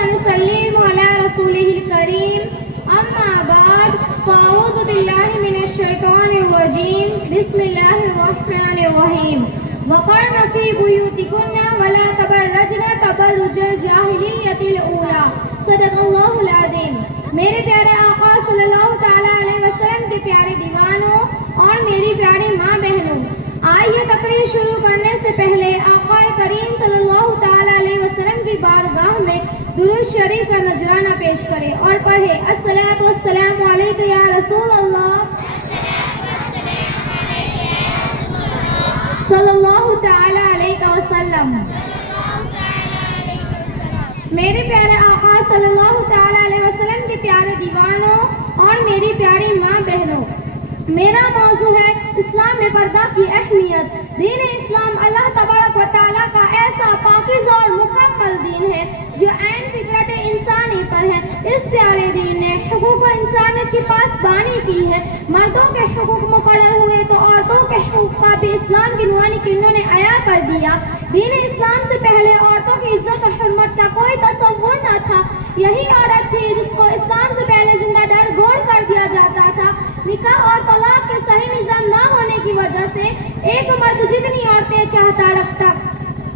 ونسلم على رسوله الكريم أما بعد فأعوذ بالله من الشيطان الرجيم بسم الله الرحمن الرحيم وقرن في بيوتكن ولا تبرجن تبرج الجاهلية الأولى صدق اللہ العظیم. میرے پیارے آقا صلی اللہ تعالیٰ علیہ وسلم کے پیارے دیوانوں اور میری پیاری ماں بہنوں، آئیے تقریر شروع کرنے سے پہلے آقا کریم صلی اللہ تعالیٰ علیہ وسلم کی بارگاہ میں درود شریف کا نذرانہ پیش کریں اور پڑھے الصلاۃ والسلام علیک یا رسول اللہ صلی اللہ تعالیٰ علیہ وسلم. میرے پیارے آقا صلی اللہ تعالیٰ علیہ وسلم کے پیارے دیوانوں اور میری پیاری ماں بہنوں، میرا موضوع ہے اسلام میں پردہ کی اہمیت. دین اسلام اللہ تبارک و تعالیٰ کا ایسا پاکیزہ اور مکمل دین ہے جو عین فطرت انسانی پر ہے. اس پیارے دین نے حقوق انسانیت کی پاسبانی کی ہے. مردوں کے حقوق مقرر ہوئے تو عورتوں کے حقوق کا بھی اسلام کی نورانی کرنوں نے عیا کر دیا. دین اسلام سے پہلے عورتوں کی عزت اور حرمت کا کوئی تصور نہ تھا. یہی عورت تھی جس کو اسلام سے پہلے زندہ ڈرگور کر دیا جاتا تھا. نکاح اور طلاق کے صحیح نظام نہ ہونے کی وجہ سے ایک مرد جتنی عورتیں چاہتا رکھتا.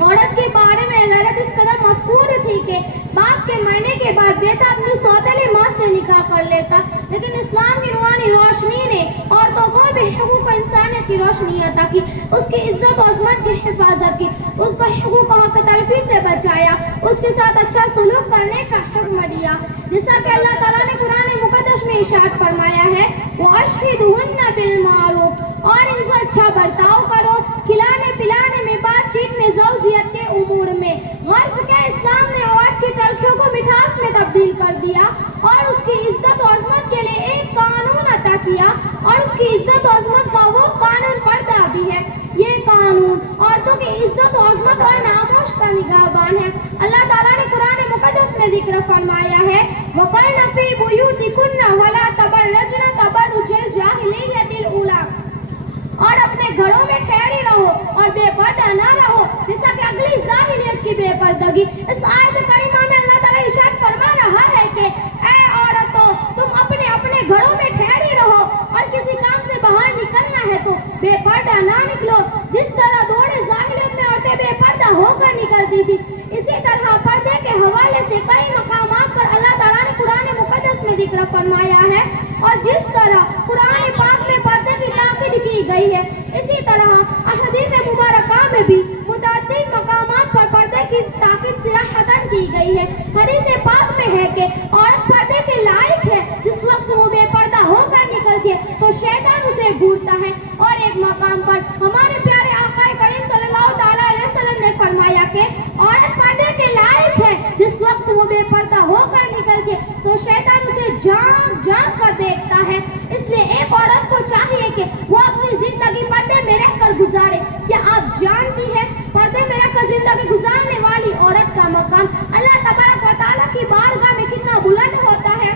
عورت کے بارے میں غیرت اس قدر مفقود تھی کہ باپ کے مرنے کے بعد بیٹا اپنی سوتیلی ماں سے نکاح کر لیتا. لیکن اسلام کی نورانی روشنی نے عورتوں کو بھی حقوق انسانیت کی روشنی عطا کی، اس کی عزت و عظمت کی حفاظت کی، اس کو حقوق و حق تلفی سے بچایا، اس کے ساتھ اچھا سلوک کرنے کا حکم دیا. جیسا کہ اللہ تعالیٰ نے قرآن مقدس میں ارشاد فرمایا ہے وَأَشْهِدُهُنَّ بِالْمَعْرُوفِ، اور ان سے اچھا برتاؤ کرو، کھلانے پلانے میں، بات چیت میں، زوجیت کے امور میں. غرض کہ اسلام نے عورت کی تلخیوں کو مٹھاس میں تبدیل کر دیا اور اس کی عزت و عظمت کے لیے ایک قانون عطا کیا، اور اس کی عزت و عظمت کا وہ قانون پردہ بھی ہے. یہ قانون عورتوں کی عزت و عظمت اور ناموش کا نگہبان ہے. اللہ تعالیٰ نے قرآن مقدس میں ذکر فرمایا ہے وَقَرْنَ فِي بُيُوتِكُنَّ وَلَا تَبَرَّجْنَ تَبَرُّجَ الْجَاهِلِيَّةِ الْأُولَىٰ، اور اپنے گھروں میں ٹھہری رہو اور بے پردہ نہ رہو جیسا کہ اگلی جاہلیت کی بے پردگی. اس آیت کریمہ میں اللہ تعالیٰ ارشاد فرما رہا ہے کہ اے عورتوں، تم اپنے اپنے گھروں میں ٹھہری رہو اور کسی کام سے باہر نکلنا ہے تو بے پردہ نہ نکلو. جس طرح دور جاہلیت میں عورتیں بے پردہ ہو کر نکلتی تھی، اسی طرح پردے کے حوالے سے کئی مقامات پر اللہ تعالیٰ نے قرآن مقدس میں ذکر فرمایا ہے. اور جس طرح قرآن پاک میں پردے کی تاکید کی گئی ہے، اسی طرح احادیث مبارکہ میں بھی متعدد مقامات پر پردے کی تاکید صراحتاً کی گئی ہے. حدیث پاک میں ہے کہ عورت پردے کے لائق ہے جس وقت وہ بے پردہ ہو کر نکلتی ہے تو شیطان اسے گھورتا ہے. اور ایک مقام پر ہمارے پیارے آقا کریم صلی اللہ تعالیٰ علیہ وسلم نے فرمایا کہ عورت پردے کے لائق ہے جس وقت وہ بے پردہ ہو کر نکلتی ہے تو شیطان اسے جان جان کر دیکھتا ہے. اس لیے ایک عورت کو چاہیے کہ وہ اپنی زندگی پردے میں رہ کر گزارے. کیا آپ جانتی ہیں پردے میں رہ کر زندگی گزارنے والی عورت کا مقام اللہ تبارک و تعالیٰ کی بارگاہ میں کتنا بلند ہوتا ہے؟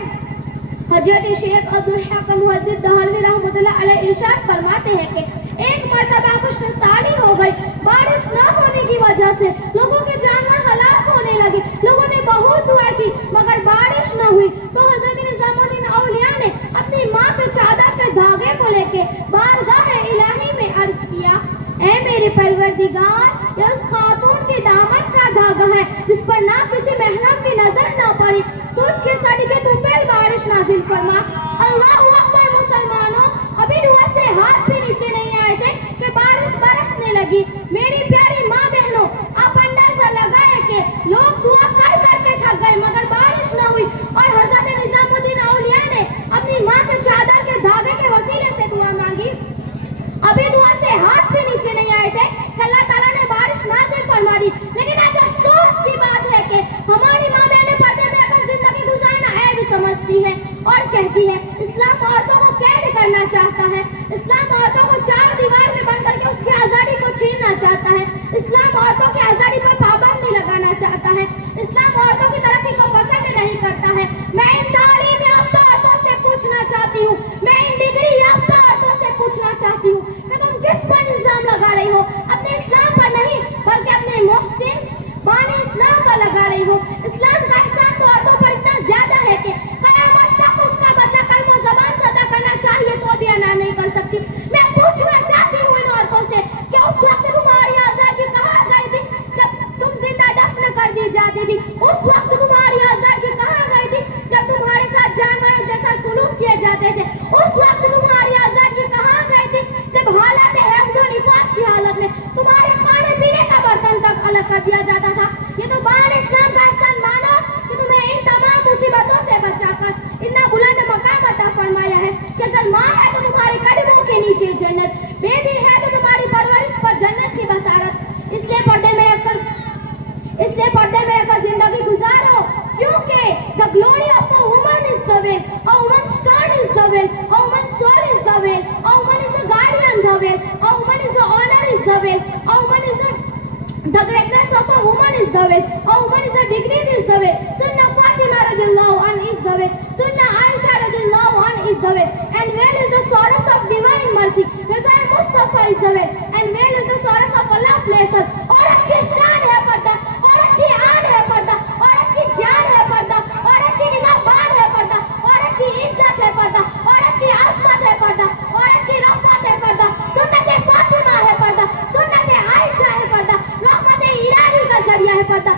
حضرت شیخ عبدالحق محدث دہلوی رحمۃ اللہ علیہ ارشاد فرماتے ہیں کہ ایک مرتبہ خشک سالی ہو گئی. بارش نہ ہونے کی وجہ سے لوگوں کے جانور ہلاک ہونے لگے. لوگوں نے بہت دعا کی مگر بارش نہ ہوئی تو حضرت نظام الدین اولیاء نے اپنی ماں کے چادر کے دھاگے کو لے کے بارگاہ الہی میں عرض کیا اے میرے پروردگار، یہ اس خاتون کے دامن کا دھاگا ہے جس پر نہ کسی محرم کی نظر نہ پڑی، تو اس کے صدقے تو پھر بارش نازل فرما. اللہ اکبر. مسلمانوں، ابھی دعا سے ہاتھ بھی نیچے نہیں آئے تھے کہ بارش برسنے لگی. میری پیاری ماں بہنوں، آپ اندازہ لگائیں کہ لوگ دعا کر کر کے تھک گئے مگر بارش نہ ہوئی اور حضرت نظام الدین اولیاء نے اپنی ماں کے چادر کے دھاگے کے وسیلے سے دعا مانگی. ابھی دعا سے ہاتھ بھی نیچے نہیں آئے تھے کہ اللہ تعالیٰ نے بارش نازل فرما دی. لیکن آج افسوس کی بات ہے کہ ہماری ماں بہنیں پردے میں اگر زندگی گزارنا عیب سمجھتی ہے اور کہتی ہے اسلام عورتوں کر دیا جاتا تھا. یہ تو بان اسلام کا احسان مانو کہ تمہیں ان تمام مصیبتوں سے بچا کر اتنا بلند مقام عطا فرمایا ہے کہ اگر ماں ہے تو تمہارے قدموں کے نیچے جنت, بیٹی ہے تو تمہاری پرورش پر جنت کی بشارت. اس لیے پردے میں رہ کر زندگی گزارو, کیونکہ the glory of a woman is the veil, a woman's stone is the veil, a woman's soul is the veil, a woman is a guardian the veil, a woman is a honor is the veil, a woman is the greatness of a woman is the veil, a woman is a dignity is the veil. Sunnah Fatima radiallahu anha is the veil, Sunnah Aisha radiallahu anha is the veil, and veil is the source of divine mercy. Raza Mustafa is the veil, and veil is the source of Allah pleasure. عورت کی شان ہے پردہ, عورت کی آن ہے پردہ, عورت کی جان ہے پردہ, عورت کی نگہبان ہے پردہ, عورت کی عزت ہے پردہ, عورت کی عظمت ہے پردہ, عورت کی رفعت ہے پردہ, سنت فاطمہ ہے پردہ, سنت عائشہ ہے پردہ, رحمت الہی کا ذریعہ ہے پردہ.